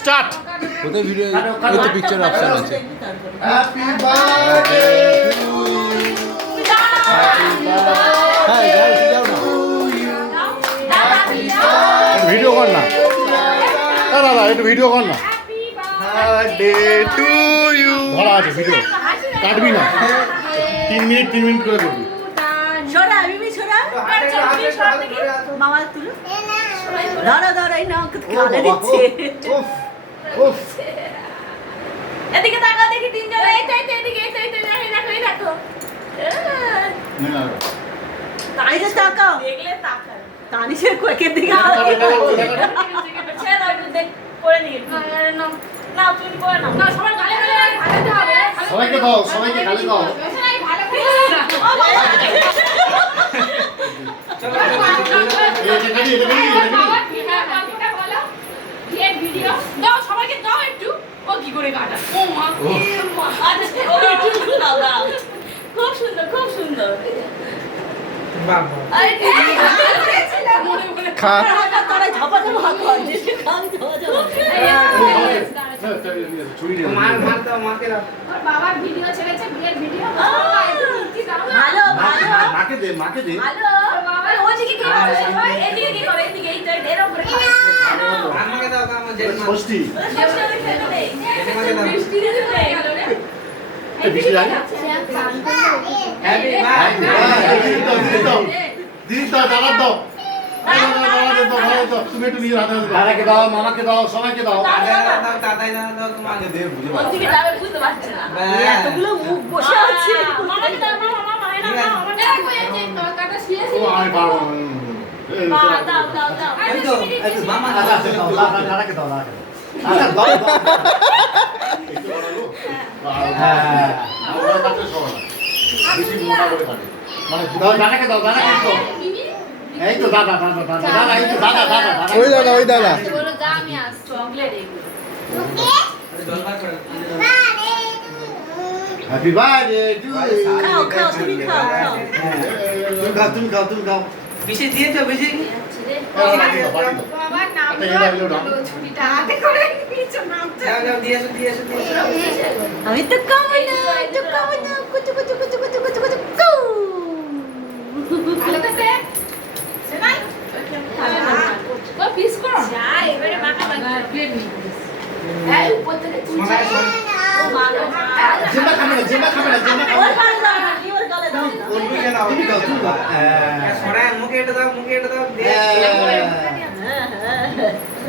Start ওদের video ওই তো পিকচার অপশন আছে। হ্যাপি বার্থডে টু হ্যাঁ যাও যাও না ভিডিও কর না দাদা একটু ভিডিও কর না। বার্থডে টু ইউ ধরা আছে ভিডিও কাটবি না 3 মিনিট করে করবি। সরা বিবি সরা মামা তুলো ধরো এই নাও কানে দিচ্ছে উফ এদিকে তাকাও দেখি তিনজন এই এদিকে এই দেখো তানিশে তাকাও দেখলে তাকাও তানিশের কোয়েকের দিকে ছেড়ে দাও দেখ পড়ে নিয়ে না তুমি পড়ে নাও না সবার গালে ভালোতে হবে সবাইকে দাও সবাইকে গালি দাও। সবাই ভালো করে ভিডিও দাও সবাইকে দাও একটু ও কি করে কাটা ও মা আচ্ছা ও একটু দাও খুব সুন্দর বাবা আরে খা তারা ঝাপাতে ভাগ করে যে খান ছুরি দে মাকে দাও। ওর বাবার ভিডিও ছেড়েছে বিয়ের ভিডিও ভালো মাকে দে ভালো বাবা ওই দিকে কি করে ভাই এদিকে কি করে এদিকে এই তো এর উপরে আমাকে দাও আমার জেঠিমা। ষষ্ঠী বৃষ্টি দিতে গেল রে এই বৃষ্টি লাগে হ্যাপি দিদি দাও দাদা দাও তুমি একটু নিয়ে দাদাকে দাও মামাকে দাও সবাইকে দাও। দাদাই দাও তোমাকে দে বুঝে ওই দিকে যাবে বুঝতে পারছি না এতগুলো মুখ বসে আছে মামাকে দাও মামা হয় না আমাকে এই তরকাটা শিয়ে ও আমি পারবো মা দাও এই তো মামা দাদাকে দাও দাদাকে দাও আচ্ছা দাও একটু বাড়ালো হ্যাঁ আমরা কাটতে সবাই বেশি মোটা করে কাটে মানে দাদাকে দাও এই তো দাদা এই তো দাদা ওই দাদা বলো যা আমি আস চকলেট জলবা করে হ্যাপি বার্থডে টু খাও তুমি খাও তুমি খাও বেশি দিয়েছো বেশি বাবার নাম ছুরিটা হাতে করে নিচে নামছে যাও দিয়েছো আমি তো খাবো না কুচু ভালো কাছে সেনাই ও পিস করো যা এবারে মাখা লাগবে প্লেট নিয়ে এই উপর থেকে তুলছে ও মালো জিম্মা খাবে না ওর গালে দাও না ওর গালে দাও না বলবি কেন তুমি খাও সরায় মুখে এটা দাও দে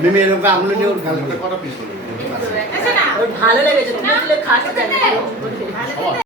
মিমি এরকম আমলে নিয়ে ওর গালে কটা পিস হলো আছে না ওর ভালো লেগেছে তুমি তুলে খাস কেন